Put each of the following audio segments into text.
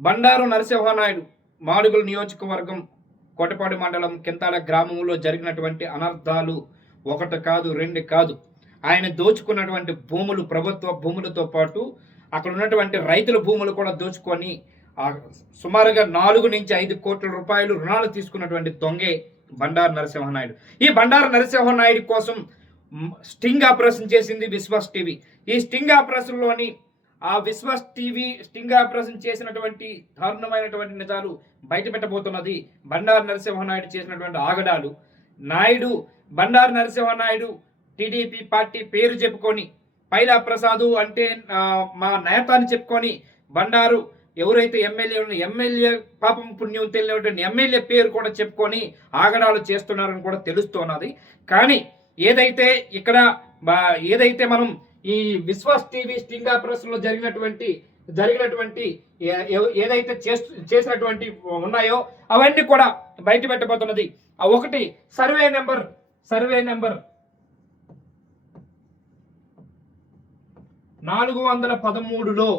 బండారు నరసింహనాయుడు మాడుగుల నియోజకవర్గం కోటపాడు మండలం కింతాడ గ్రామంలో జరిగినటువంటి అనర్థాలు ఒకటి కాదు రెండు కాదు. ఆయన దోచుకున్నటువంటి భూములు ప్రభుత్వ భూములతో పాటు అక్కడ ఉన్నటువంటి రైతుల భూములు కూడా దోచుకొని సుమారుగా నాలుగు నుంచి ఐదు కోట్ల రూపాయలు రుణాలు తీసుకున్నటువంటి దొంగే బండారు నరసింహనాయుడు. ఈ బండారు నరసింహనాయుడు కోసం స్టింగ్ ఆపరేషన్ చేసింది విశ్వాస్ టీవీ. ఈ స్టింగ్ ఆపరేషన్లోని ఆ విశ్వాస్ టీవీ స్టింగ్ ఆపరేషన్ చేసినటువంటి దారుణమైనటువంటి నిజాలు బయటపెట్టబోతున్నది బండారు నరసింహనాయుడు చేసినటువంటి ఆగడాలు. నాయుడు బండారు నరసింహనాయుడు టీడీపీ పార్టీ పేరు చెప్పుకొని పైలా ప్రసాదు అంటే మా నేతాన్ని చెప్పుకొని బండారు ఎవరైతే ఎమ్మెల్యే ఉన్న ఎమ్మెల్యే పాపం పుణ్యం తెలియనటువంటి ఎమ్మెల్యే పేరు కూడా చెప్పుకొని ఆగడాలు చేస్తున్నారని కూడా తెలుస్తున్నది కానీ ఏదైతే ఇక్కడ బా- ఏదైతే మనం ఈ విశ్వాస్ టీవీ స్టింగ్ ఆపరేషన్లో జరిగినటువంటి జరిగినటువంటి ఏదైతే చేసినటువంటి ఉన్నాయో అవన్నీ కూడా బయట పెట్టబోతున్నది ఒకటి సర్వే నెంబర్ సర్వే నెంబర్ నాలుగు వందల పదమూడులో.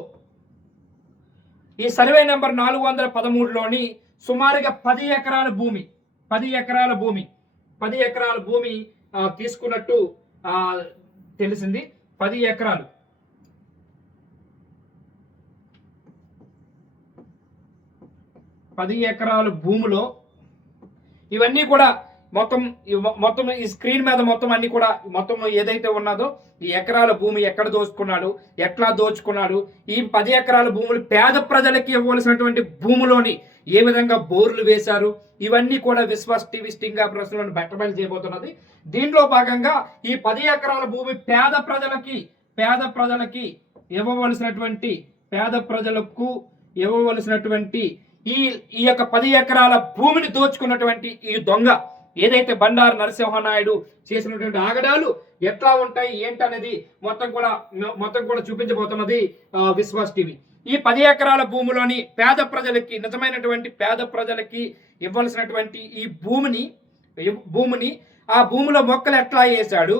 ఈ సర్వే నెంబర్ నాలుగు వందల పదమూడులోని సుమారుగా పది ఎకరాల భూమి పది ఎకరాల భూమి పది ఎకరాల భూమి తీసుకున్నట్టు తెలిసింది. పది ఎకరాలు. పది ఎకరాల భూమిలో ఇవన్నీ కూడా మొత్తం మొత్తం ఈ స్క్రీన్ మీద మొత్తం అన్ని కూడా మొత్తం ఏదైతే ఉన్నదో ఈ ఎకరాల భూమి ఎక్కడ దోచుకున్నాడు ఎట్లా దోచుకున్నాడు ఈ పది ఎకరాల భూములు పేద ప్రజలకి ఇవ్వవలసినటువంటి భూములోని ఏ విధంగా బోర్లు వేశారు? ఇవన్నీ కూడా విశ్వాస్ టీవీ స్టింగ్ ఆపరేషన్లను బెటర్మెంట్ చేయబోతున్నది. దీంట్లో భాగంగా ఈ పది ఎకరాల భూమి పేద ప్రజలకి పేద ప్రజలకి ఇవ్వవలసినటువంటి పేద ప్రజలకు ఇవ్వవలసినటువంటి ఈ ఈ యొక్క పది ఎకరాల భూమిని దోచుకున్నటువంటి ఈ దొంగ ఏదైతే బండారు నరసింహనాయుడు చేసినటువంటి ఆగడాలు ఎట్లా ఉంటాయి ఏంటనేది మొత్తం కూడా మొత్తం కూడా చూపించబోతున్నది విశ్వాస్ టీవీ. ఈ పది ఎకరాల భూమిలోని పేద ప్రజలకి నిజమైనటువంటి పేద ప్రజలకి ఇవ్వాల్సినటువంటి ఈ భూమిని భూమిని ఆ భూమిలో మొక్కలు ఎట్లా వేశాడు?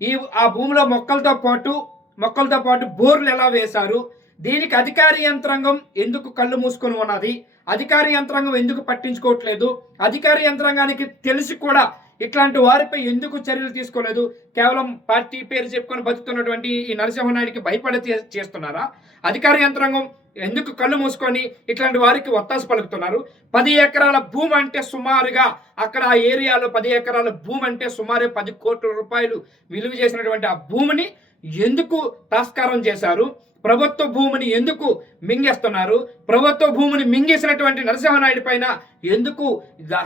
ఈ ఆ భూమిలో మొక్కలతో పాటు మొక్కలతో పాటు బోర్లు ఎలా వేశారు? దీనికి అధికారి యంత్రాంగం ఎందుకు కళ్ళు మూసుకొని ఉన్నది? అధికారి యంత్రాంగం ఎందుకు పట్టించుకోవట్లేదు? అధికారి యంత్రాంగానికి తెలిసి కూడా ఇట్లాంటి వారిపై ఎందుకు చర్యలు తీసుకోలేదు? కేవలం పార్టీ పేరు చెప్పుకొని బతుకుతున్నటువంటి ఈ నరసింహనాయుడికి భయపడి చేస్తున్నారా? అధికార యంత్రాంగం ఎందుకు కళ్ళు మూసుకొని ఇట్లాంటి వారికి ఒత్తాసు పలుకుతున్నారు? పది ఎకరాల భూమి అంటే సుమారుగా అక్కడ ఆ ఏరియాలో పది ఎకరాల భూమి అంటే సుమారు పది కోట్ల రూపాయలు విలువ చేసినటువంటి ఆ భూమిని ఎందుకు తాస్కారం చేశారు? ప్రభుత్వ భూమిని ఎందుకు మింగేస్తున్నారు? ప్రభుత్వ భూమిని మింగేసినటువంటి నరసింహనాయుడు పైన ఎందుకు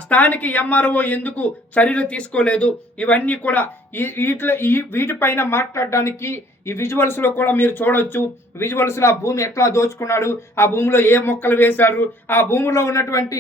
స్థానిక ఎంఆర్ఓ ఎందుకు చర్యలు తీసుకోలేదు? ఇవన్నీ కూడా ఈ వీటిలో ఈ వీటిపైన మాట్లాడడానికి ఈ విజువల్స్లో కూడా మీరు చూడవచ్చు విజువల్స్లో ఆ భూమి ఎట్లా దోచుకున్నాడు? ఆ భూమిలో ఏ మొక్కలు వేశారు? ఆ భూమిలో ఉన్నటువంటి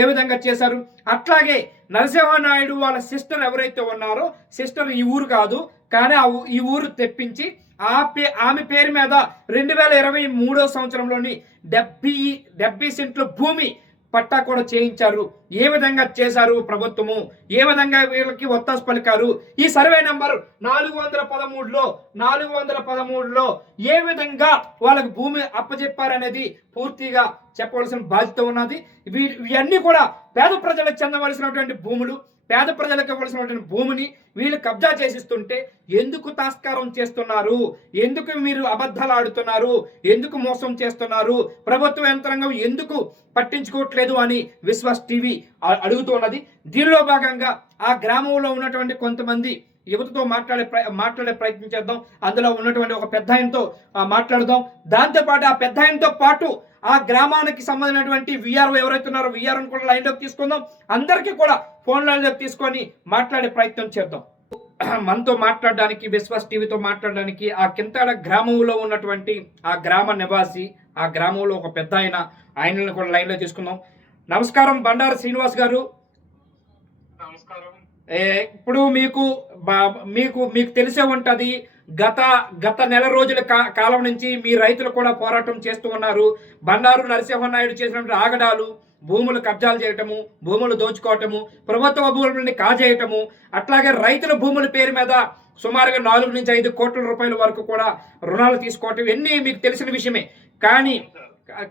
ఏ విధంగా చేశారు? అట్లాగే నరసింహనాయుడు వాళ్ళ సిస్టర్ ఎవరైతే ఉన్నారో సిస్టర్ ఈ ఊరు కాదు కానీ ఆ ఈ ఊరు తెప్పించి ఆ పే ఆమె పేరు మీద రెండు వేల ఇరవై మూడో సంవత్సరంలోని డెబ్బై డెబ్బై సెంట్ల భూమి పట్టా కూడా చేయించారు. ఏ విధంగా చేశారు ప్రభుత్వము? ఏ విధంగా వీళ్ళకి ఒత్తాసు పలికారు? ఈ సర్వే నెంబర్ నాలుగు వందల పదమూడులో నాలుగు వందల పదమూడులో ఏ విధంగా వాళ్ళకి భూమి అప్పచెప్పారనేది పూర్తిగా చెప్పవలసిన బాధ్యత ఉన్నది. వీ- ఇవన్నీ కూడా పేద ప్రజలకు చెందవలసినటువంటి భూములు. పేద ప్రజలకు ఇవ్వాల్సినటువంటి భూమిని వీళ్ళు కబ్జా చేసిస్తుంటే ఎందుకు తాస్కారం చేస్తున్నారు? ఎందుకు మీరు అబద్ధాలు ఆడుతున్నారు? ఎందుకు మోసం చేస్తున్నారు? ప్రభుత్వ యంత్రాంగం ఎందుకు పట్టించుకోవట్లేదు అని విశ్వాస్ టీవీ అడుగుతున్నది దీనిలో భాగంగా ఆ గ్రామంలో ఉన్నటువంటి కొంతమంది యువతతో మాట్లాడే ప్ర- మాట్లాడే ప్రయత్నం చేద్దాం. అందులో ఉన్నటువంటి ఒక పెద్ద ఆయనతో మాట్లాడదాం. దాంతోపాటు ఆ పెద్ద ఆయనతో పాటు ఆ గ్రామానికి సంబంధించినటువంటి విఆర్ఓ ఎవరైతే ఉన్నారో విఆర్ఓ కూడా లైన్లోకి తీసుకుందాం. అందరికీ కూడా ఫోన్ లైన్లోకి తీసుకొని మాట్లాడే ప్రయత్నం చేద్దాం. మనతో మాట్లాడడానికి విశ్వాస్ టీవీతో మాట్లాడడానికి ఆ కింతాడ గ్రామంలో ఉన్నటువంటి ఆ గ్రామ నివాసి ఆ గ్రామంలో ఒక పెద్ద ఆయన ఆయనను కూడా లైన్లో తీసుకుందాం. నమస్కారం బండారు శ్రీనివాస్ గారు. నమస్కారం. ఏ, ఇప్పుడు మీకు మీకు మీకు తెలిసే ఉంటది గత గత నెల రోజుల కా- కాలం నుంచి మీ రైతులు కూడా పోరాటం చేస్తూ ఉన్నారు. బండారు నరసింహనాయుడు చేసినటువంటి ఆగడాలు భూములు కబ్జాలు చేయటము భూములు దోచుకోవటము ప్రభుత్వ భూములని కాజేయటము అట్లాగే రైతుల భూముల పేరు మీద సుమారుగా నాలుగు నుంచి ఐదు కోట్ల రూపాయల వరకు కూడా రుణాలు తీసుకోవటం ఇవన్నీ మీకు తెలిసిన విషయమే. కానీ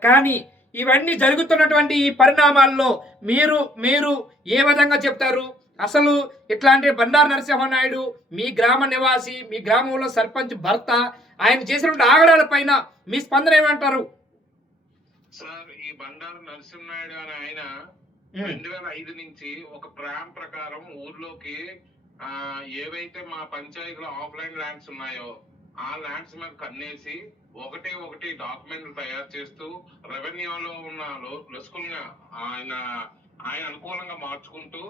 కానీ ఇవన్నీ జరుగుతున్నటువంటి ఈ పరిణామాల్లో మీరు మీరు ఏ విధంగా చెప్తారు? అసలు ఇట్లాంటి బండారు నరసింహనాయుడు మీ గ్రామ నివాసి మీ గ్రామంలో సర్పంచ్ భర్త ఆయన చేసినటువంటి ఆగడాల పైన మీ స్పందన ఏమంటారు? సార్ ఈ బండారు నరసింహనాయుడు అనే ఆయన రెండు వేల ఐదు నుంచి ఒక ప్లాన్ ప్రకారం ఊర్లోకి ఆ ఏవైతే మా పంచాయతీలో ఆఫ్లైన్ ల్యాండ్స్ ఉన్నాయో ఆ ల్యాండ్స్ మీద కన్నేసి ఒకటి ఒకటి డాక్యుమెంట్లు తయారు చేస్తూ రెవెన్యూలో ఉన్న ఆయన ఆయన అనుకూలంగా మార్చుకుంటూ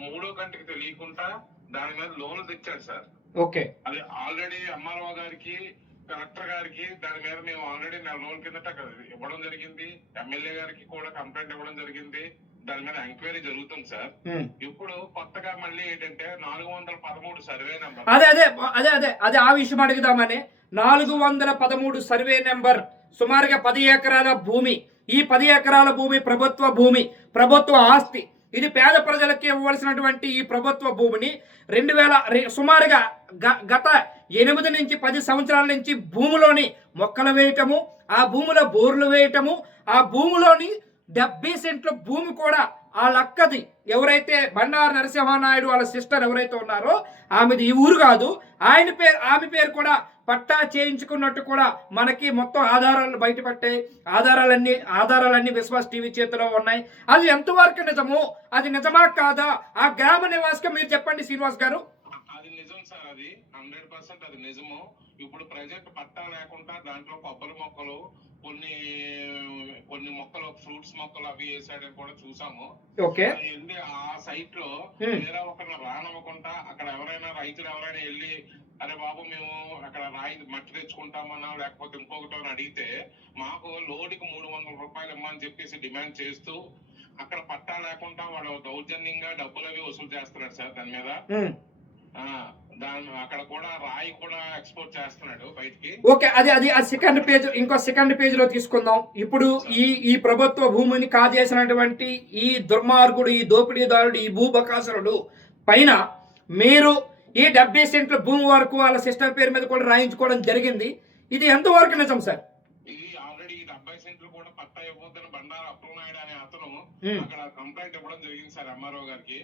మూడో కంటికి తెలియకుండా దాని మీద లోన్లు తెచ్చాడు సార్. ఓకే. అది ఆల్రెడీ ఎంఆర్ఓ గారికి కలెక్టర్ గారికి దాని మీద మేము ఆల్రెడీ నెల రోజుల కిందట ఇవ్వడం జరిగింది. ఎమ్మెల్యే గారికి కూడా కంప్లైంట్ ఇవ్వడం జరిగింది. దాని మీద ఎంక్వైరీ జరుగుతుంది సార్. ఇప్పుడు కొత్తగా మళ్ళీ ఏంటంటే నాలుగు వందల పదమూడు సర్వే నెంబర్. అదే అదే అదే అదే అదే ఆ విషయం అడుగుదామని. నాలుగు వందల పదమూడు సర్వే నెంబర్ సుమారుగా పది ఎకరాల భూమి. ఈ పది ఎకరాల భూమి ప్రభుత్వ భూమి ప్రభుత్వ ఆస్తి. ఇది పేద ప్రజలకి ఇవ్వవలసినటువంటి ఈ ప్రభుత్వ భూమిని రెండు వేల సుమారుగా గ- గత ఎనిమిది నుంచి పది సంవత్సరాల నుంచి భూమిలోని మొక్కలు వేయటము ఆ భూమిలో బోర్లు వేయటము ఆ భూమిలోని డెబ్బై సెంట్ల భూమి కూడా ఆ లక్కది ఎవరైతే బండారు నరసింహనాయుడు వాళ్ళ సిస్టర్ ఎవరైతే ఉన్నారో ఆమెది ఈ ఊరు కాదు ఆయన పేరు ఆమె పేరు కూడా పట్టా చేయించుకున్నట్టు కూడా మనకి మొత్తం ఆధారాలు బయటపట్టాయి ఆధారాలన్నీ ఆధారాలన్నీ విశ్వాస్ టీవీ చేతిలో ఉన్నాయి. అది ఎంతవరకు నిజము అది నిజమా కాదా? ఆ గ్రామ నివాసిగా మీరు చెప్పండి శ్రీనివాస్ గారు. అది నిజం సార్ అది హండ్రెడ్ పర్సెంట్ అది నిజము. ఇప్పుడు ప్రజెంట్ పట్టా లేకుండా దాంట్లో కొబ్బరి మొక్కలు కొన్ని కొన్ని మొక్కలు ఫ్రూట్స్ మొక్కలు అవి వేసాడని కూడా చూసాము. ఓకే. ఆ సైట్లో. వేరే ఒకరిని రానవ్వకుండా అక్కడ ఎవరైనా రైతులు ఎవరైనా వెళ్ళి అరే బాబు మేము అక్కడ రాయి మట్టి తెచ్చుకుంటామన్నా లేకపోతే ఇంకొకటి అని అడిగితే మాకు లోడుకి మూడు వందల రూపాయలు ఇమ్మని చెప్పేసి డిమాండ్ చేస్తూ అక్కడ పట్టా లేకుండా వాడు దౌర్జన్యంగా డబ్బులు అవి వసూలు చేస్తున్నాడు సార్ దాని మీద. దాని అక్కడ కూడా రాయి కూడా ఎక్స్పోర్ట్ చేస్తున్నాడు బయటికి. ఓకే అది అది ఆ సెకండ్ పేజ్ ఇంకో సెకండ్ పేజ్లో తీసుకుందాం. ఇప్పుడు ఈ ఈ ప్రభుత్వ భూమిని కాజేసినటువంటి ఈ దుర్మార్గుడు ఈ దోపిడీదారుడు ఈ భూబకాసురుడు పైన మీరు ఈ డెబ్బై సెంట్ల భూమి వరకు వాళ్ళ సిస్టర్ పేరు మీద కూడా రాయించుకోవడం జరిగింది. ఇది ఎంతవరకు నిజం సార్? ఇది ఆల్రెడీ డెబ్బై సెంట్లు కూడా పట్టా ఇవ్వద్దని బండారు అప్రూనాయుడు అనే అతను అక్కడ కంప్లైంట్ ఇవ్వడం జరిగింది సార్ ఎంఆర్ఓ గారికి.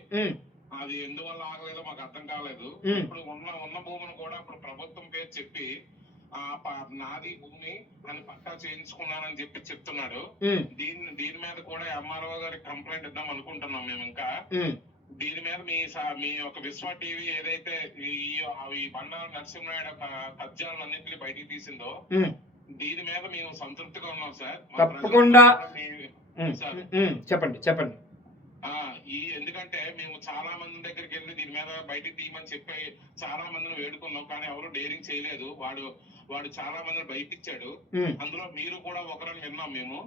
అది ఎందువల్ల ఆగలేదో మాకు అర్థం కాలేదు. ఇప్పుడు ఉన్న ఉన్న భూమిని కూడా ఇప్పుడు ప్రభుత్వం పేరు చెప్పి ఆ నాది భూమి అని పట్టా చేయించుకున్నానని చెప్పి చెప్తున్నాడు. దీని దీని మీద కూడా ఎంఆర్ఓ గారికి కంప్లైంట్ ఇద్దాం అనుకుంటున్నాం మేము ఇంకా. దీని మీద మీ మీ యొక్క విశ్వ టీవీ ఏదైతే ఈ ఈ బండారు నరసింహనాయుడు కబ్జాలన్నింటినీ బయటికి తీసిందో దీని మీద మేము సంతృప్తిగా ఉన్నాం సార్ తప్పకుండా. చెప్పండి చెప్పండి ఆ ఈ ఎందుకంటే మేము చాలా మంది దగ్గరికి వెళ్ళి దీని మీద బయటికి తీయమని చెప్పి చాలా మందిని వేడుకున్నాం కానీ ఎవరు డేరింగ్ చేయలేదు వాడు వాడు చాలా మందిని బయటిచ్చాడు. అందులో మీరు కూడా ఒకరని విన్నాం మేము?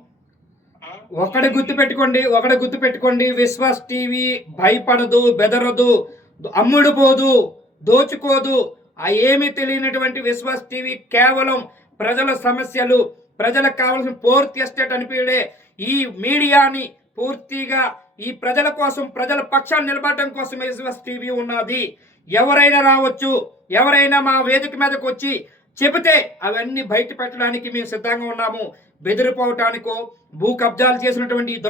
ఒకటి గుర్తు పెట్టుకోండి ఒకటి గుర్తు పెట్టుకోండి విశ్వాస్ టీవీ భయపడదు బెదరదు అమ్ముడు పోదు దోచుకోదు. ఆ ఏమీ తెలియనటువంటి విశ్వాస్ టీవీ కేవలం ప్రజల సమస్యలు ప్రజలకు కావాల్సిన పూర్తి ఎస్టేట్ అనిపించే ఈ మీడియాని పూర్తిగా ఈ ప్రజల కోసం ప్రజల పక్షాన్ని నిలబడడం కోసం విశ్వాస్ టీవీ ఉన్నది. ఎవరైనా రావచ్చు ఎవరైనా మా వేదిక మీదకి వచ్చి చెబితే అవన్నీ బయట పెట్టడానికి మేము సిద్ధంగా ఉన్నాము. బెదిరిపోవటానికో భూ కబ్జాలు చేసినటువంటి ఈ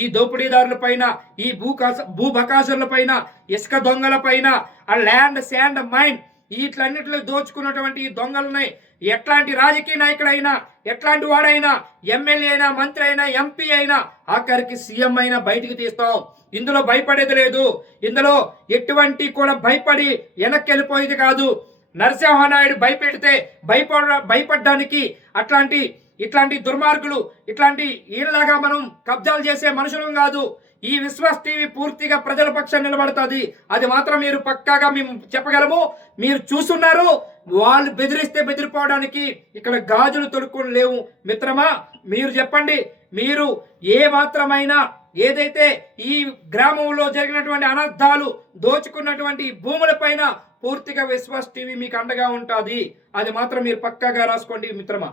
ఈ దోపిడీదారులపైన ఈ భూ భూ బకాసుల పైన ఇసుక దొంగలపైన ఆ ల్యాండ్ శాండ్ మైన్ వీటిలన్నిటిలో దోచుకున్నటువంటి ఈ దొంగలని ఎట్లాంటి రాజకీయ నాయకుడైనా ఎట్లాంటి వాడైనా ఎమ్మెల్యే అయినా మంత్రి అయినా ఎంపీ అయినా ఆఖరికి సీఎం అయినా బయటికి తీస్తాం. ఇందులో భయపడేది లేదు. ఇందులో ఎటువంటి కూడా భయపడి వెనక్కి వెళ్ళిపోయేది కాదు. నరసింహనాయుడు భయపెడితే భయపడ భయపడడానికి అట్లాంటి ఇట్లాంటి దుర్మార్గులు ఇట్లాంటి ఈయనలాగా మనం కబ్జాలు చేసే మనుషులం కాదు. ఈ విశ్వాస్ టీవీ పూర్తిగా ప్రజల పక్షం నిలబడుతుంది. అది మాత్రం మీరు పక్కాగా మేము చెప్పగలము. మీరు చూస్తున్నారు. వాళ్ళు బెదిరిస్తే బెదిరిపోవడానికి ఇక్కడ గాజులు తొడుక్కుని లేవు. మిత్రమా మీరు చెప్పండి. మీరు ఏ మాత్రమైనా ఏదైతే ఈ గ్రామంలో జరిగినటువంటి అనర్థాలు దోచుకున్నటువంటి భూములపైన పూర్తిగా విశ్వాస్ టీవీ మీకు అండగా ఉంటుంది. అది మాత్రం మీరు పక్కాగా రాసుకోండి మిత్రమా.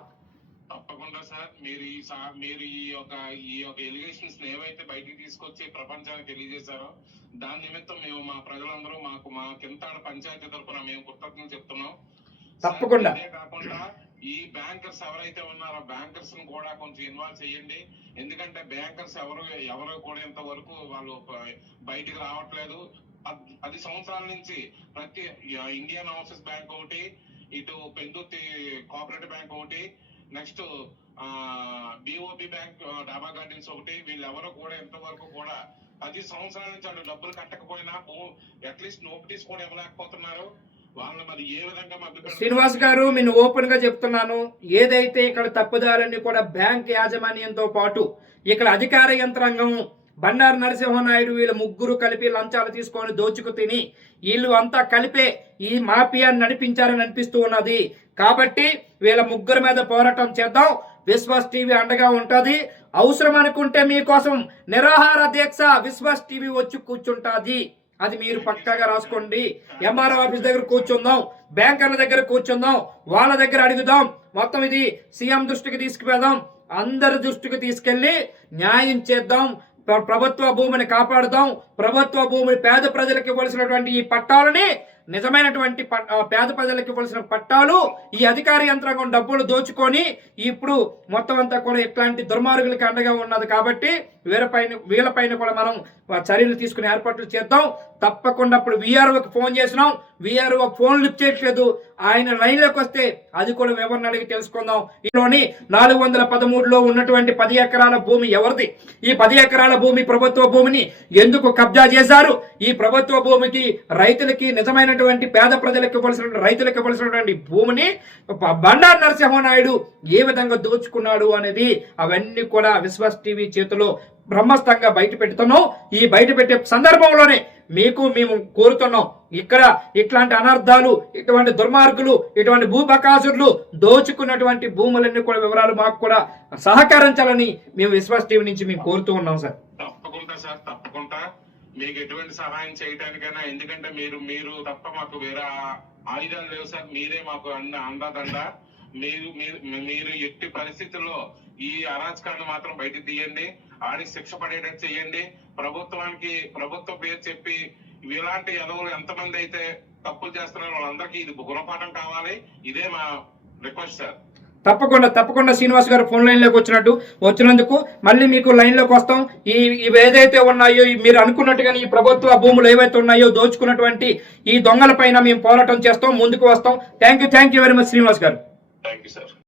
మీరు ఈ మీరు ఈ యొక్క ఈ యొక్క ఎలిగేషన్స్ ఏవైతే బయటికి తీసుకొచ్చి ప్రపంచానికి తెలియజేశారో దాని నిమిత్తం మేము మా ప్రజలందరూ మాకు మా కింతాడ పంచాయతీ తరపున మేము కృతజ్ఞతలు చెప్తున్నాం. తప్పకుండా. కాకుండా ఈ బ్యాంకర్స్ ఎవరైతే ఉన్నారో బ్యాంకర్స్ని కూడా కొంచెం ఇన్వాల్వ్ చేయండి. ఎందుకంటే బ్యాంకర్స్ ఎవరు ఎవరు కూడా ఇంతవరకు వాళ్ళు బయటికి రావట్లేదు. పద్- పది సంవత్సరాల నుంచి ప్రతి ఇండియన్ ఓవర్సీస్ బ్యాంక్ ఒకటి ఇటు పెందుర్తి కోఆపరేటివ్ బ్యాంక్ ఒకటి next BOB bank Daba Gardens ఒకటి వీళ్ళెవరో కూడా ఇంతవరకు కూడా పది సంవత్సరాల నుంచి వాళ్ళు డబ్బులు కట్టకపోయినా అట్లీస్ట్ నోటీస్ కూడా ఇవ్వలేకపోతున్నారు. వాళ్ళని మరి ఏ విధంగా శ్రీనివాస్ గారు నేను ఓపెన్గా చెప్తున్నాను. ఏదైతే ఇక్కడ తప్పుదారని కూడా బ్యాంక్ యాజమాన్యంతో పాటు ఇక్కడ అధికార యంత్రాంగం బండారు నరసింహనాయుడు వీళ్ళ ముగ్గురు కలిపి లంచాలు తీసుకొని దోచుకు తిని వీళ్ళు అంతా కలిపే ఈ మాఫియాన్ని నడిపించారని అనిపిస్తూ ఉన్నది. కాబట్టి వీళ్ళ ముగ్గురు మీద పోరాటం చేద్దాం. విశ్వాస్ టీవీ అండగా ఉంటుంది. అవసరం అనుకుంటే మీకోసం నిరాహార దీక్ష విశ్వాస్ టీవీ వచ్చి కూర్చుంటుంది. అది మీరు పక్కాగా రాసుకోండి. ఎంఆర్ఓ ఆఫీస్ దగ్గర కూర్చుందాం. బ్యాంకర్ల దగ్గర కూర్చుందాం. వాళ్ళ దగ్గర అడుగుదాం. మొత్తం ఇది సీఎం దృష్టికి తీసుకుపోదాం. అందరి దృష్టికి తీసుకెళ్ళి న్యాయం చేద్దాం. ప్రభుత్వ భూమిని కాపాడుదాం. ప్రభుత్వ భూములు పేద ప్రజలకు ఇవ్వాల్సినటువంటి ఈ పట్టాలని నిజమైనటువంటి పేద ప్రజలకు ఇవ్వాల్సిన పట్టాలు ఈ అధికార యంత్రాంగం డబ్బులు దోచుకొని ఇప్పుడు మొత్తం అంతా కూడా ఇట్లాంటి దుర్మార్గులకి అండగా ఉన్నది కాబట్టి వీరపైన వీళ్ళపైన కూడా మనం చర్యలు తీసుకునే ఏర్పాట్లు చేద్దాం. తప్పకుండా ఇప్పుడు వీఆర్ఓకి ఫోన్ చేసినాం. విఆర్ఓ ఫోన్ లిఫ్ట్ చేయట్లేదు. ఆయన లైన్లోకి వస్తే అది కూడా వివరణ అడిగి తెలుసుకుందాం. ఇందులోని నాలుగు వందల పదమూడులో ఉన్నటువంటి పది ఎకరాల భూమి ఎవరిది? ఈ పది ఎకరాల భూమి ప్రభుత్వ భూమిని ఎందుకు కబ్జా చేశారు. ఈ ప్రభుత్వ భూమికి రైతులకి నిజమైనటువంటి పేద ప్రజలకు ఇవ్వాల్సిన రైతులకు ఇవ్వాల్సినటువంటి భూమిని బండార్ బండారు నరసింహనాయుడు ఏ విధంగా దోచుకున్నాడు అనేది అవన్నీ కూడా విశ్వాస్ టీవీ చేతిలో బ్రహ్మస్థంగా బయట పెడుతున్నాం ఈ బయట పెట్టే సందర్భంలోనే మీకు మేము కోరుతున్నాం. ఇక్కడ ఇట్లాంటి అనర్థాలు ఇటువంటి దుర్మార్గులు ఇటువంటి భూపకాసురులు దోచుకున్నటువంటి భూములన్నీ కూడా వివరాలు మాకు కూడా సహకరించాలని మేము విశ్వాస్ టీవీ నుంచి మేము కోరుతూ ఉన్నాం సార్. తప్పకుండా సార్ తప్పకుండా. మీకు ఎటువంటి సహాయం చేయడానికైనా ఎందుకంటే మీరు మీరు తప్ప మాకు వేరే ఆయుధాలు లేవు సార్. మీరే మాకు అండ అండదండ మీరు మీరు మీరు ఎట్టి పరిస్థితుల్లో ఈ అరాచకాన్ని మాత్రం బయట తీయండి. ఆడికి శిక్ష పడేటట్టు చేయండి. ప్రభుత్వానికి ప్రభుత్వ పేరు చెప్పి ఇలాంటి ఎదవులు ఎంతమంది అయితే తప్పులు చేస్తున్నారో వాళ్ళందరికీ ఇది గుణపాఠం కావాలి. ఇదే మా రిక్వెస్ట్ సార్. తప్పకుండా తప్పకుండా శ్రీనివాస్ గారు ఫోన్ లైన్లోకి వచ్చినట్టు వచ్చినందుకు మళ్ళీ మీకు లైన్లోకి వస్తాం. ఈ ఇవి ఏదైతే ఉన్నాయో మీరు అనుకున్నట్టుగానే ఈ ప్రభుత్వ భూములు ఏవైతే ఉన్నాయో దోచుకున్నటువంటి ఈ దొంగల పైన మేము పోరాటం చేస్తాం ముందుకు వస్తాం. Thank you thank you very much Srinivas గారు. Thank you sir